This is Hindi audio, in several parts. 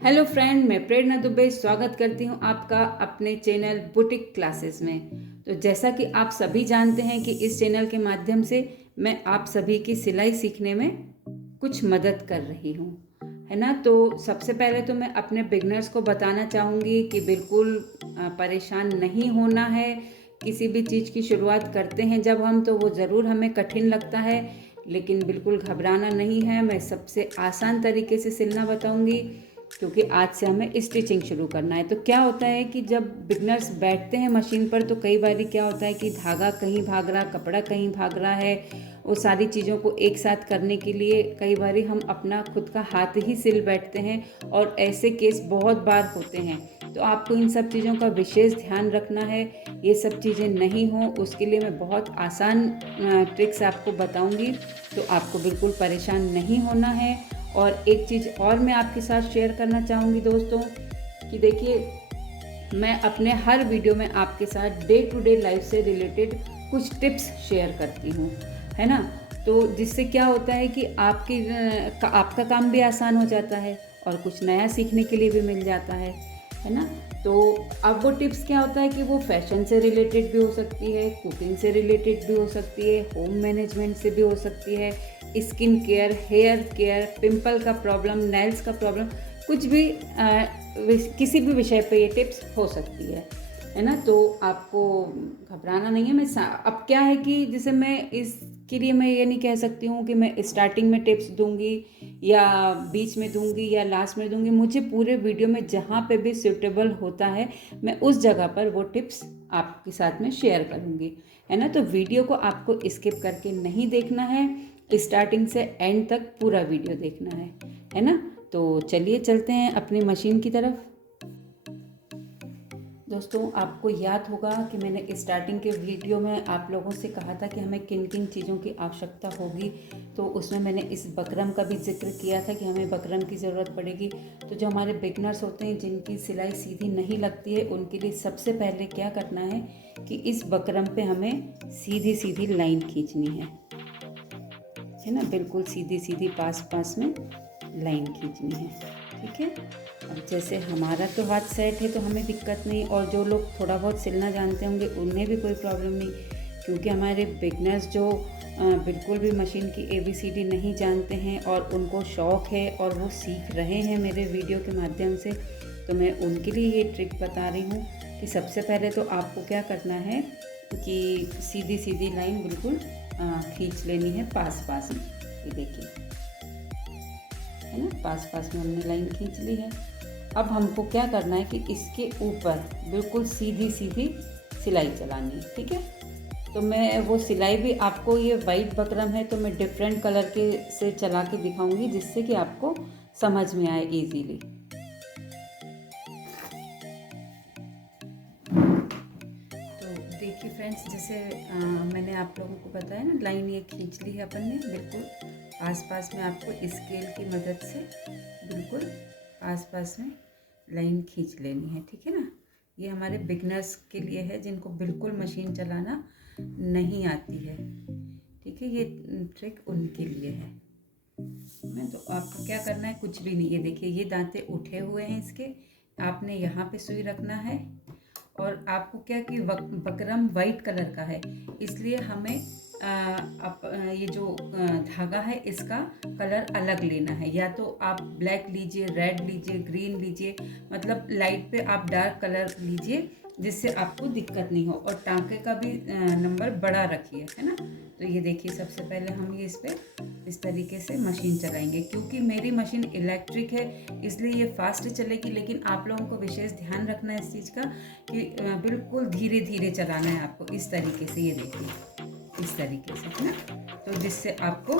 हेलो फ्रेंड, मैं प्रेरणा दुबे स्वागत करती हूँ आपका अपने चैनल बुटीक क्लासेस में। तो जैसा कि आप सभी जानते हैं कि इस चैनल के माध्यम से मैं आप सभी की सिलाई सीखने में कुछ मदद कर रही हूँ, है ना। तो सबसे पहले तो मैं अपने बिगनर्स को बताना चाहूँगी कि बिल्कुल परेशान नहीं होना है। किसी भी चीज़ की शुरुआत करते हैं जब हम, तो वो ज़रूर हमें कठिन लगता है, लेकिन बिल्कुल घबराना नहीं है। मैं सबसे आसान तरीके से सिलना बताऊँगी, क्योंकि आज से हमें स्टिचिंग शुरू करना है। तो क्या होता है कि जब बिगनर्स बैठते हैं मशीन पर, तो कई बार क्या होता है कि धागा कहीं भाग रहा, कपड़ा कहीं भाग रहा है। वो सारी चीज़ों को एक साथ करने के लिए कई बार हम अपना खुद का हाथ ही सिल बैठते हैं, और ऐसे केस बहुत बार होते हैं। तो आपको इन सब चीज़ों का विशेष ध्यान रखना है, ये सब चीज़ें नहीं हों उसके लिए मैं बहुत आसान ट्रिक्स आपको बताऊंगी। तो आपको बिल्कुल परेशान नहीं होना है। और एक चीज़ और मैं आपके साथ शेयर करना चाहूँगी दोस्तों, कि देखिए, मैं अपने हर वीडियो में आपके साथ डे टू डे लाइफ से रिलेटेड कुछ टिप्स शेयर करती हूँ, है ना। तो जिससे क्या होता है कि आपका काम भी आसान हो जाता है और कुछ नया सीखने के लिए भी मिल जाता है ना। तो अब वो टिप्स क्या होता है कि वो फैशन से रिलेटेड भी हो सकती है, कुकिंग से रिलेटेड भी हो सकती है, होम मैनेजमेंट से भी हो सकती है, skin care, hair care, pimple का प्रॉब्लम, नेल्स का प्रॉब्लम, कुछ भी किसी भी विषय पे ये टिप्स हो सकती है ना। तो आपको घबराना नहीं है। अब क्या है कि जैसे मैं इसके लिए मैं ये नहीं कह सकती हूँ कि मैं स्टार्टिंग में टिप्स दूंगी या बीच में दूंगी या लास्ट में दूंगी। मुझे पूरे वीडियो में जहाँ पे भी सूटेबल होता है, मैं उस जगह पर वो टिप्स आपके साथ में शेयर करूँगी, है ना। तो वीडियो को आपको स्किप करके नहीं देखना है, स्टार्टिंग से एंड तक पूरा वीडियो देखना है ना। तो चलिए चलते हैं अपनी मशीन की तरफ। दोस्तों, आपको याद होगा कि मैंने स्टार्टिंग के वीडियो में आप लोगों से कहा था कि हमें किन किन चीज़ों की आवश्यकता होगी। तो उसमें मैंने इस बकरम का भी जिक्र किया था कि हमें बकरम की ज़रूरत पड़ेगी। तो जो हमारे बिगनर्स होते हैं, जिनकी सिलाई सीधी नहीं लगती है, उनके लिए सबसे पहले क्या करना है कि इस बकरम पे हमें सीधी सीधी लाइन खींचनी है ना। बिल्कुल सीधी सीधी पास पास में लाइन खींचनी है, ठीक है। अब जैसे हमारा तो हाथ सेट है तो हमें दिक्कत नहीं, और जो लोग थोड़ा बहुत सिलना जानते होंगे उन्हें भी कोई प्रॉब्लम नहीं, क्योंकि हमारे बिगनर्स जो बिल्कुल भी मशीन की ABCD नहीं जानते हैं और उनको शौक़ है और वो सीख रहे हैं मेरे वीडियो के माध्यम से, तो मैं उनके लिए ये ट्रिक बता रही हूँ कि सबसे पहले तो आपको क्या करना है कि सीधी सीधी लाइन बिल्कुल खींच लेनी है पास पास में। ये देखिए, है ना, पास पास में हमने लाइन खींच ली है। अब हमको क्या करना है कि इसके ऊपर बिल्कुल सीधी सीधी सिलाई चलानी है, ठीक है। तो मैं वो सिलाई भी आपको, ये वाइट बकरम है तो मैं डिफरेंट कलर के से चला के दिखाऊंगी, जिससे कि आपको समझ में आए इजीली। तो देखिए फ्रेंड्स, जैसे मैंने आप लोगों को बताया ना, लाइन ये खींच ली है अपन ने बिल्कुल आस पास में। आपको स्केल की मदद से बिल्कुल आस पास में लाइन खींच लेनी है, ठीक है ना। ये हमारे बिगनर्स के लिए है, जिनको बिल्कुल मशीन चलाना नहीं आती है, ठीक है। ये ट्रिक उनके लिए है। तो आपको क्या करना है, कुछ भी नहीं, ये देखिए, ये दांते उठे हुए हैं इसके, आपने यहाँ पे सुई रखना है। और आपको क्या कि बकरम वाइट कलर का है, इसलिए हमें ये जो धागा है इसका कलर अलग लेना है। या तो आप ब्लैक लीजिए, रेड लीजिए, ग्रीन लीजिए, मतलब लाइट पे आप डार्क कलर लीजिए, जिससे आपको दिक्कत नहीं हो। और टांके का भी नंबर बड़ा रखिए, है ना। तो ये देखिए, सबसे पहले हम ये इस पर इस तरीके से मशीन चलाएंगे। क्योंकि मेरी मशीन इलेक्ट्रिक है इसलिए ये फास्ट चलेगी, लेकिन आप लोगों को विशेष ध्यान रखना है इस चीज़ का कि बिल्कुल धीरे धीरे चलाना है आपको, इस तरीके से। ये देखिए, इस तरीके से, है ना। तो जिससे आपको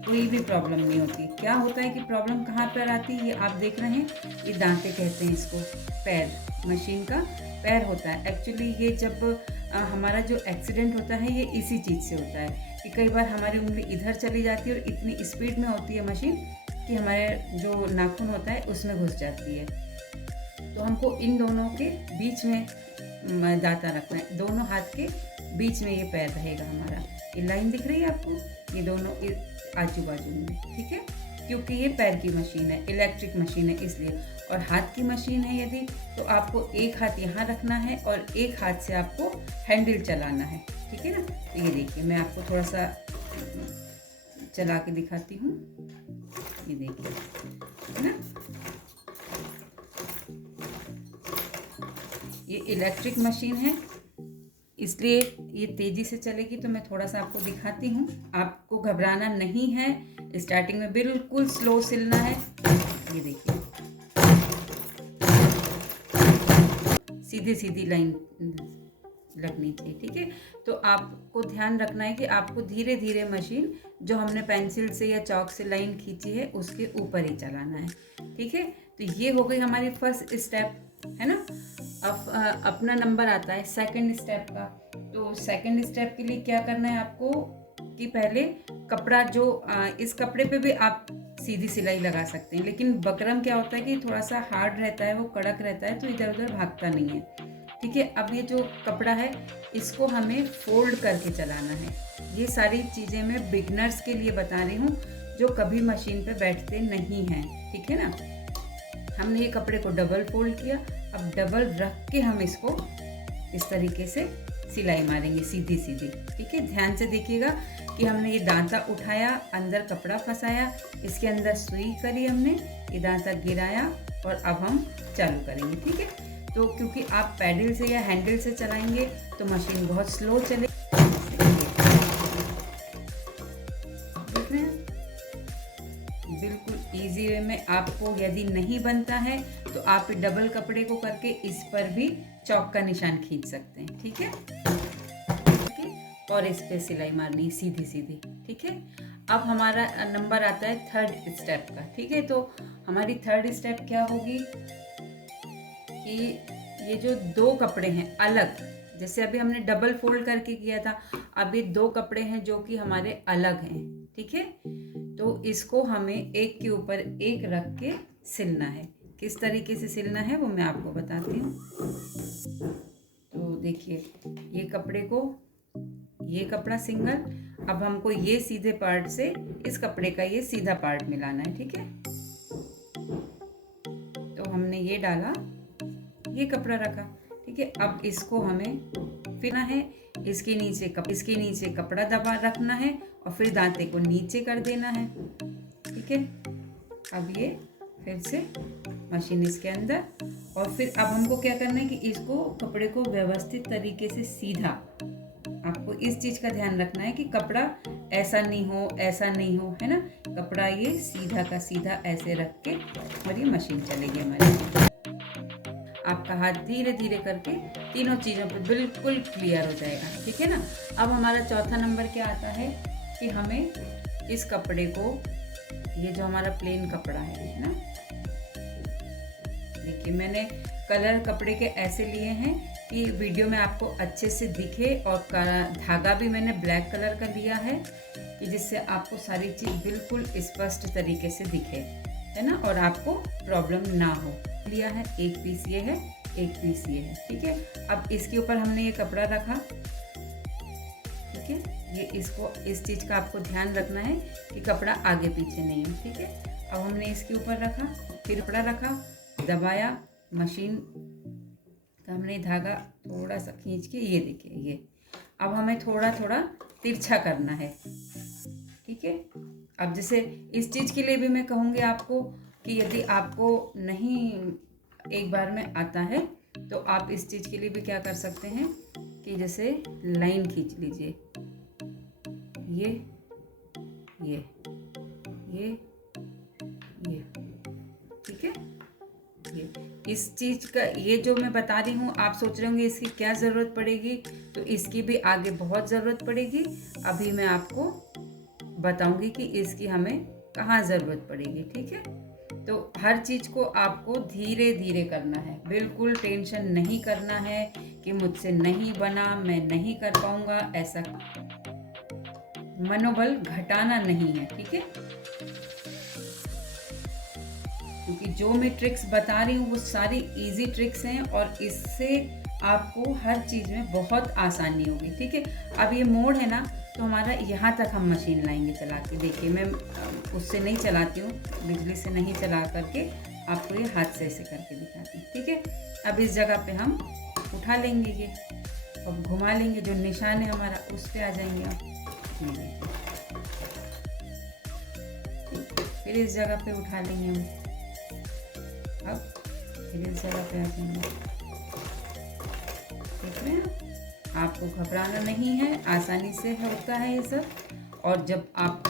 कोई भी प्रॉब्लम नहीं होती। क्या होता है कि प्रॉब्लम कहाँ पर आती है, ये आप देख रहे हैं, ये दांते कहते हैं इसको, पैर, मशीन का पैर होता है एक्चुअली। ये जब हमारा जो एक्सीडेंट होता है, ये इसी चीज़ से होता है कि कई बार हमारी उंगली इधर चली जाती है और इतनी स्पीड में होती है मशीन कि हमारे जो नाखून होता है उसमें घुस जाती है। तो हमको इन दोनों के बीच में दांता रखना है, दोनों हाथ के बीच में ये पैर रहेगा हमारा। ये लाइन दिख रही है आपको, ये दोनों आजू बाजू में, ठीक है। क्योंकि ये पैर की मशीन है, इलेक्ट्रिक मशीन है इसलिए। और हाथ की मशीन है यदि, तो आपको एक हाथ यहाँ रखना है और एक हाथ से आपको हैंडल चलाना है, ठीक है ना। तो ये देखिए मैं आपको थोड़ा सा चला के दिखाती हूँ, ये देखिए, है ना। ये इलेक्ट्रिक मशीन है इसलिए ये तेज़ी से चलेगी, तो मैं थोड़ा सा आपको दिखाती हूँ। आपको घबराना नहीं है, स्टार्टिंग में बिल्कुल स्लो सिलना है। ये देखिए सीधी सीधी लाइन लगनी चाहिए, ठीक है। तो आपको ध्यान रखना है कि आपको धीरे धीरे मशीन जो हमने पेंसिल से या चौक से लाइन खींची है उसके ऊपर ही चलाना है, ठीक है। तो ये हो गई हमारी फर्स्ट स्टेप, है ना। अब अपना नंबर आता है सेकंड स्टेप का। तो सेकंड स्टेप के लिए क्या करना है आपको कि पहले कपड़ा जो इस कपड़े पे भी आप सीधी सिलाई लगा सकते हैं, लेकिन बकरम क्या होता है कि थोड़ा सा हार्ड रहता है, वो कड़क रहता है, तो इधर उधर भागता नहीं है, ठीक है। अब ये जो कपड़ा है इसको हमें फोल्ड करके चलाना है। ये सारी चीज़ें मैं बिगनर्स के लिए बता रही हूँ जो कभी मशीन पे बैठते नहीं हैं, ठीक है ना। हमने ये कपड़े को डबल फोल्ड किया, अब डबल रख के हम इसको इस तरीके से सिलाई मारेंगे सीधी सीधी, ठीक है। ध्यान से देखिएगा कि हमने ये दांता उठाया, अंदर कपड़ा फंसाया, इसके अंदर सुई करी हमने, ये दांता गिराया और अब हम चालू करेंगे, ठीक है। तो क्योंकि आप पैडल से या हैंडल से चलाएंगे तो मशीन बहुत स्लो चले, देख रहे हैं। बिल्कुल इजी वे में आपको यदि नहीं बनता है तो आप डबल कपड़े को करके इस पर भी चौक का निशान खींच सकते हैं, ठीक है। और इस पे सिलाई मारनी है सीधी सीधी, ठीक है। अब हमारा नंबर आता है थर्ड स्टेप का, ठीक है। तो हमारी थर्ड स्टेप क्या होगी कि ये जो दो कपड़े हैं अलग, जैसे अभी हमने डबल फोल्ड करके किया था, अभी दो कपड़े हैं जो कि हमारे अलग हैं, ठीक है। तो इसको हमें एक के ऊपर एक रख के सिलना है। किस तरीके से सिलना है वो मैं आपको बताती हूँ। तो देखिए ये कपड़े को, ये कपड़ा सिंगल, अब हमको ये सीधे पार्ट से इस कपड़े का ये सीधा पार्ट मिलाना है, ठीक है। तो हमने ये डाला, ये कपड़ा रखा, ठीक है। अब इसको हमें फिरना है, इसके नीचे कपड़ा दबा रखना है और फिर दांते को नीचे कर देना है, ठीक है। अब ये फिर से मशीन इसके अंदर, और फिर अब हमको क्या करना है कि इसको कपड़े को व्यवस्थित तरीके से सीधा, आपको इस चीज का ध्यान रखना है कि कपड़ा ऐसा नहीं हो, है ना। कपड़ा ये सीधा का सीधा ऐसे रख के और ये मशीन चलेगी हमारी। आपका हाथ धीरे धीरे करके तीनों चीज़ों पे बिल्कुल क्लियर हो जाएगा, ठीक है ना। अब हमारा चौथा नंबर क्या आता है कि हमें इस कपड़े को, ये जो हमारा प्लेन कपड़ा है ना, देखिए मैंने कलर कपड़े के ऐसे लिए हैं कि वीडियो में आपको अच्छे से दिखे, और धागा भी मैंने ब्लैक कलर का लिया है कि जिससे आपको सारी चीज़ बिल्कुल स्पष्ट तरीके से दिखे, है ना, और आपको प्रॉब्लम ना हो। लिया है, एक पीस ये है, एक पीस ये है, ठीक है। अब इसके ऊपर हमने ये कपड़ा रखा, ठीक है। ये इसको, इस चीज़ का आपको ध्यान रखना है कि कपड़ा आगे पीछे नहीं है, ठीक है। अब हमने इसके ऊपर रखा, फिर कपड़ा रखा, दबाया, मशीन का हमने धागा थोड़ा सा खींच के, ये देखिए ये, अब हमें थोड़ा थोड़ा तिरछा करना है, ठीक है। अब जैसे इस चीज़ के लिए भी मैं कहूँगी आपको कि यदि आपको नहीं एक बार में आता है तो आप इस चीज़ के लिए भी क्या कर सकते हैं कि जैसे लाइन खींच लीजिए, ये ये ये ये, ठीक है। ये इस चीज़ का, ये जो मैं बता रही हूँ आप सोच रहे होंगे इसकी क्या ज़रूरत पड़ेगी, तो इसकी भी आगे बहुत ज़रूरत पड़ेगी। अभी मैं आपको बताऊंगी कि इसकी हमें कहाँ ज़रूरत पड़ेगी, ठीक है। तो हर चीज़ को आपको धीरे धीरे करना है, बिल्कुल टेंशन नहीं करना है कि मुझसे नहीं बना, मैं नहीं कर पाऊंगा, ऐसा मनोबल घटाना नहीं है, ठीक है। क्योंकि जो मैं ट्रिक्स बता रही हूँ वो सारी इजी ट्रिक्स हैं और इससे आपको हर चीज़ में बहुत आसानी होगी, ठीक है। अब ये मोड़ है ना, तो हमारा यहाँ तक हम मशीन लाएंगे चला के। देखिए मैं उससे नहीं चलाती हूँ, बिजली से नहीं चला करके आपको ये हाथ से ऐसे करके दिखाती हूँ। ठीक है, अब इस जगह पे हम उठा लेंगे ये और घुमा लेंगे, जो निशान है हमारा उस पे आ जाएंगे आप। फिर इस जगह पे उठा लेंगे हम, अब फिर इस जगह पे आ जाएंगे। देख रहे हैं, आपको घबराना नहीं है, आसानी से होता है ये सब। और जब आप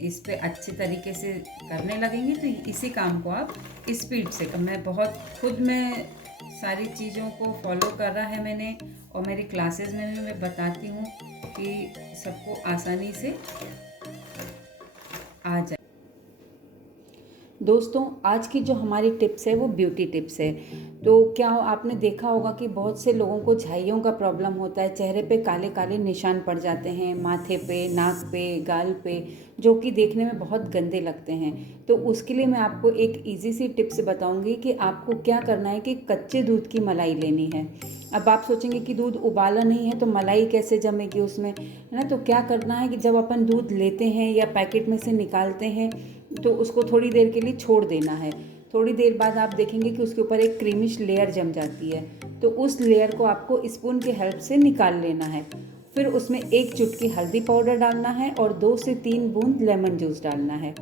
इस पे अच्छे तरीके से करने लगेंगे तो इसी काम को आप स्पीड से मैं बहुत खुद में सारी चीज़ों को फॉलो कर रहा है मैंने, और मेरी क्लासेस में भी मैं बताती हूँ कि सबको आसानी से आ जाए। दोस्तों आज की जो हमारी टिप्स है वो ब्यूटी टिप्स है। तो क्या आपने देखा होगा कि बहुत से लोगों को झाइयों का प्रॉब्लम होता है, चेहरे पे काले काले निशान पड़ जाते हैं, माथे पे, नाक पे, गाल पे, जो कि देखने में बहुत गंदे लगते हैं। तो उसके लिए मैं आपको एक इजी सी टिप्स बताऊंगी कि आपको क्या करना है कि कच्चे दूध की मलाई लेनी है। अब आप सोचेंगे कि दूध उबाला नहीं है तो मलाई कैसे जमेगी उसमें, है ना। तो क्या करना है कि जब अपन दूध लेते हैं या पैकेट में से निकालते हैं तो उसको थोड़ी देर के लिए छोड़ देना है। थोड़ी देर बाद आप देखेंगे कि उसके ऊपर एक क्रीमिश लेयर जम जाती है, तो उस लेयर को आपको स्पून की हेल्प से निकाल लेना है। फिर उसमें 1 चुटकी हल्दी पाउडर डालना है और 2 से 3 बूंद लेमन जूस डालना है।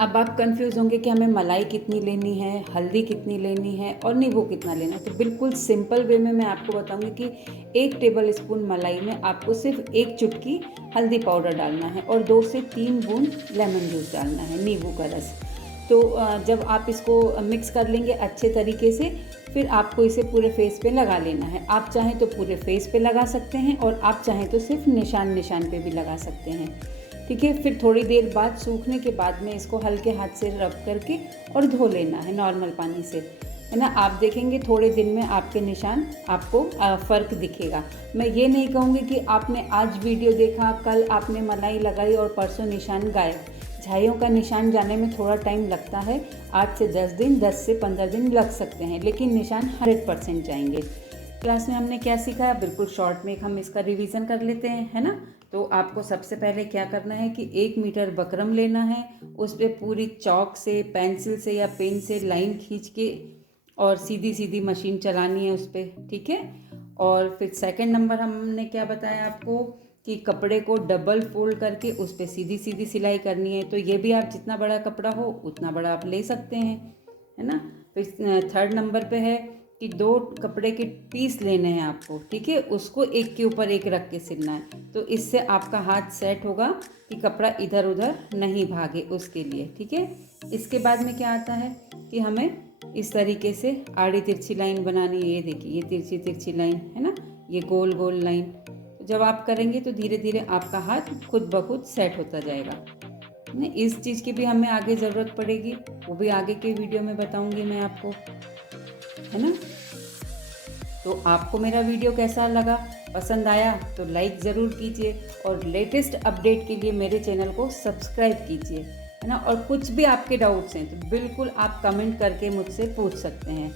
अब आप कंफ्यूज होंगे कि हमें मलाई कितनी लेनी है, हल्दी कितनी लेनी है और नींबू कितना लेना है। तो बिल्कुल सिंपल वे में मैं आपको बताऊंगी कि 1 टेबल स्पून मलाई में आपको सिर्फ 1 चुटकी हल्दी पाउडर डालना है और 2 से 3 बूंद लेमन जूस डालना है, नींबू का रस। तो जब आप इसको मिक्स कर लेंगे अच्छे तरीके से, फिर आपको इसे पूरे फेस पे लगा लेना है। आप चाहें तो पूरे फेस पे लगा सकते हैं और आप चाहें तो सिर्फ निशान निशान पे भी लगा सकते हैं। ठीक है, फिर थोड़ी देर बाद सूखने के बाद में इसको हल्के हाथ से रब करके और धो लेना है नॉर्मल पानी से, है ना। आप देखेंगे थोड़े दिन में आपके निशान आपको फ़र्क दिखेगा। मैं ये नहीं कहूँगी कि आपने आज वीडियो देखा, कल आपने मलाई लगाई और परसों निशान गायब। झाइयों का निशान जाने में थोड़ा टाइम लगता है, 8 से 10 दिन, 10 से 15 दिन लग सकते हैं, लेकिन निशान 100% जाएंगे। क्लास में हमने क्या सीखा है, बिल्कुल शॉर्ट में हम इसका रिवीजन कर लेते हैं, है ना। तो आपको सबसे पहले क्या करना है कि 1 मीटर बकरम लेना है, उस पर पूरी चॉक से, पेंसिल से या पेन से लाइन खींच के और सीधी सीधी मशीन चलानी है उस पर। ठीक है, और फिर सेकंड नंबर हमने क्या बताया आपको कि कपड़े को डबल फोल्ड करके उस पर सीधी सीधी सिलाई करनी है। तो ये भी आप जितना बड़ा कपड़ा हो उतना बड़ा आप ले सकते हैं, है ना। फिर थर्ड नंबर पे है कि 2 कपड़े के पीस लेने हैं आपको, ठीक है, उसको एक के ऊपर एक रख के सिलना है। तो इससे आपका हाथ सेट होगा कि कपड़ा इधर उधर नहीं भागे उसके लिए। ठीक है, इसके बाद में क्या आता है कि हमें इस तरीके से आड़ी तिरछी लाइन बनानी है। ये देखिए, ये तिरछी तिरछी लाइन है ना, ये गोल गोल लाइन। जब आप करेंगे तो धीरे धीरे आपका हाथ खुद ब खुद सेट होता जाएगा। नहीं, इस चीज़ की भी हमें आगे ज़रूरत पड़ेगी, वो भी आगे के वीडियो में बताऊंगी मैं आपको, है ना। तो आपको मेरा वीडियो कैसा लगा, पसंद आया तो लाइक ज़रूर कीजिए और लेटेस्ट अपडेट के लिए मेरे चैनल को सब्सक्राइब कीजिए, है ना। और कुछ भी आपके डाउट्स हैं तो बिल्कुल आप कमेंट करके मुझसे पूछ सकते हैं।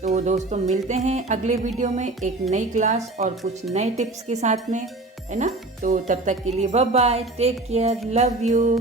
तो दोस्तों मिलते हैं अगले वीडियो में एक नई क्लास और कुछ नए टिप्स के साथ में, है ना। तो तब तक के लिए bye bye, take care, love you.